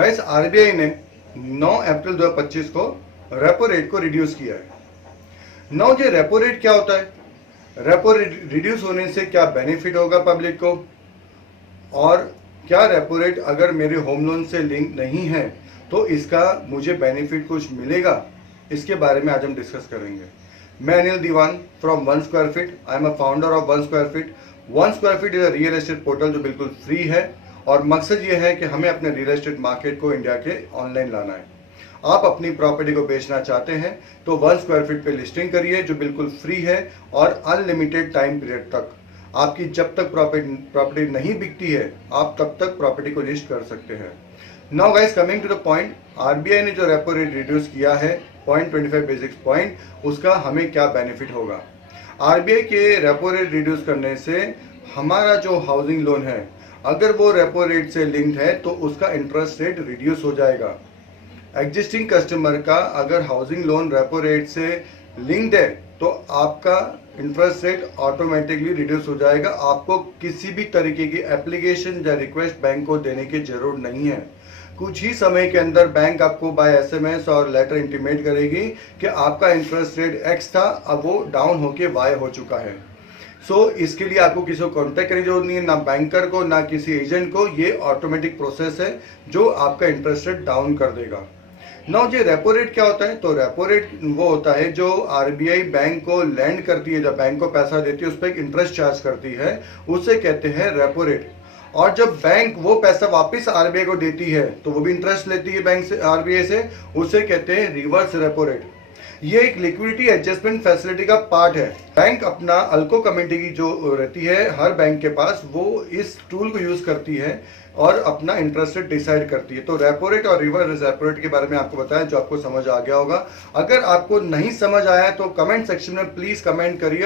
Guys, RBI ने 9 अप्रैल 2025 को repo rate को रिड्यूस किया है। नाउ ये रेपो रेट क्या होता है, रेपो रेट रिड्यूस होने से क्या बेनिफिट होगा पब्लिक को, और क्या रेपो रेट अगर मेरे होम लोन से लिंक नहीं है तो इसका मुझे बेनिफिट कुछ मिलेगा, इसके बारे में आज हम डिस्कस करेंगे। मैं Anil Diwan from 1 square feet. I am a founder of 1 square feet. 1 square feet is a real estate portal जो बिल्कुल फ्री है और मकसद ये है कि हमें अपने रियल एस्टेट मार्केट को इंडिया के ऑनलाइन लाना है। आप अपनी प्रॉपर्टी को बेचना चाहते हैं तो 1 स्क्वायर फीट पे लिस्टिंग करिए जो बिल्कुल फ्री है और अनलिमिटेड टाइम पीरियड तक। आपकी जब तक प्रॉपर्टी नहीं बिकती है आप तब तक प्रॉपर्टी को लिस्ट कर सकते हैं। Now guys, coming to the point, RBI ने जो रेपो रेट रिड्यूस किया है 0.25 बेसिस पॉइंट, उसका हमें क्या बेनिफिट होगा। आरबीआई के रेपो रेट रिड्यूस करने से हमारा जो हाउसिंग लोन है अगर वो रेपो रेट से लिंक्ड है तो उसका इंटरेस्ट रेट रिड्यूस हो जाएगा। एग्जिस्टिंग कस्टमर का अगर हाउसिंग लोन रेपो रेट से लिंक्ड है तो आपका इंटरेस्ट रेट ऑटोमेटिकली रिड्यूस हो जाएगा। आपको किसी भी तरीके की एप्लीकेशन या रिक्वेस्ट बैंक को देने की जरूरत नहीं है। कुछ ही समय के अंदर बैंक आपको बाय एसएमएस और लेटर इंटीमेट करेगी कि आपका इंटरेस्ट रेट एक्स था, अब वो डाउन होके वाई हो चुका है। इसके लिए आपको किसी को कॉन्टेक्ट करने की जरूरत नहीं है, ना बैंकर को ना किसी एजेंट को। ये ऑटोमेटिक प्रोसेस है जो आपका इंटरेस्ट रेट डाउन कर देगा। नाउ ये रेपो रेट क्या होता है, तो रेपो रेट वो होता है जो आरबीआई बैंक को लैंड करती है, जब बैंक को पैसा देती है उस पर एक इंटरेस्ट चार्ज करती है, उसे कहते हैं रेपो रेट। और जब बैंक वो पैसा वापस आरबीआई को देती है तो वो भी इंटरेस्ट लेती है बैंक से, आरबीआई से, उसे कहते हैं रिवर्स रेपो रेट। ये एक लिक्विडिटी एडजस्टमेंट फैसिलिटी का पार्ट है। बैंक अपना अल्को कमेटी की जो रहती है हर बैंक के पास, वो इस टूल को यूज करती है और अपना इंटरेस्ट रेट डिसाइड करती है। तो रेपो रेट और रिवर्स रेपो रेट के बारे में आपको बताया, जो आपको समझ आ गया होगा। अगर आपको नहीं समझ आया तो कमेंट सेक्शन में प्लीज कमेंट करिए।